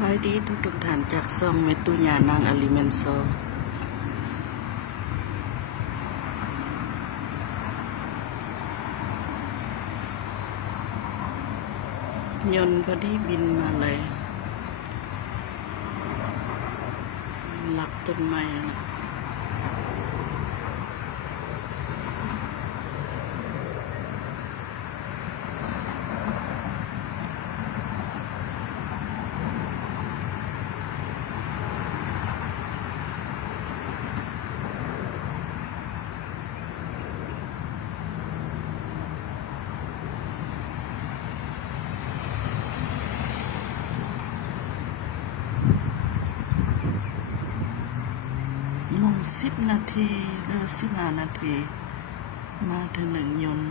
บายดีทุกท่านจากซ่องเมตุญานางอลิเมนโซยนต์พอดีบินมาเลยหลับต้นไม้นะลง10 นาทีหรือ15 นาทีมาถึง1 ยนต์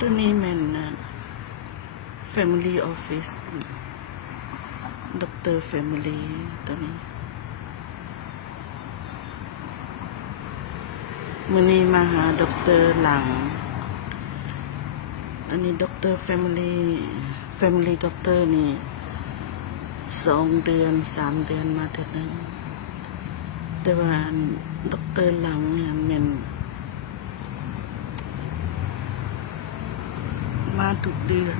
ตัวนี้แม่นFamily Office Dr. Family ตัวนี้มื้อนี้มาหาดร.หลังอันนี้ดร. Family Doctor นี่2 เดือน 3 เดือนมาเทื่อนึงแต่ว่าดร.หลังเนี่ยแม่นมาทุกเดือน